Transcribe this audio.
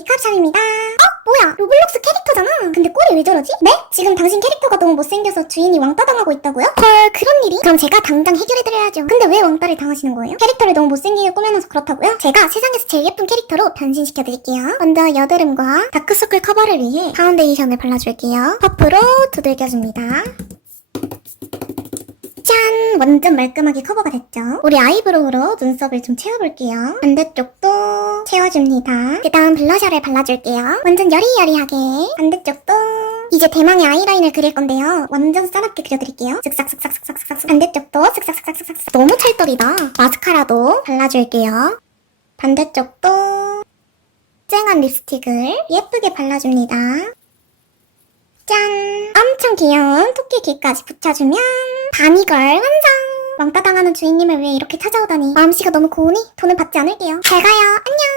메이크업샵입니다. 어? 뭐야? 로블록스 캐릭터잖아. 근데 꼴이 왜 저러지? 네? 지금 당신 캐릭터가 너무 못생겨서 주인이 왕따 당하고 있다고요? 헐, 그런 일이? 그럼 제가 당장 해결해드려야죠. 근데 왜 왕따를 당하시는 거예요? 캐릭터를 너무 못생기게 꾸며놔서 그렇다고요? 제가 세상에서 제일 예쁜 캐릭터로 변신시켜드릴게요. 먼저 여드름과 다크서클 커버를 위해 파운데이션을 발라줄게요. 퍼프로 두들겨줍니다. 짠! 완전 말끔하게 커버가 됐죠? 우리 아이브로우로 눈썹을 좀 채워볼게요. 반대쪽도 채워줍니다. 그 다음 블러셔를 발라줄게요. 완전 여리여리하게. 반대쪽도 이제 대망의 아이라인을 그릴 건데요. 완전 싸납게 그려드릴게요. 쓱싹쓱싹쓱싹쓱 반대쪽도 쓱싹쓱싹쓱싹 너무 찰떡이다. 마스카라도 발라줄게요. 반대쪽도 쨍한 립스틱을 예쁘게 발라줍니다. 짠! 엄청 귀여운 토끼 귀까지 붙여주면 바니걸 완성! 왕따 당하는 주인님을 왜 이렇게 찾아오다니 마음씨가 너무 고우니 돈은 받지 않을게요. 잘 가요. 안녕!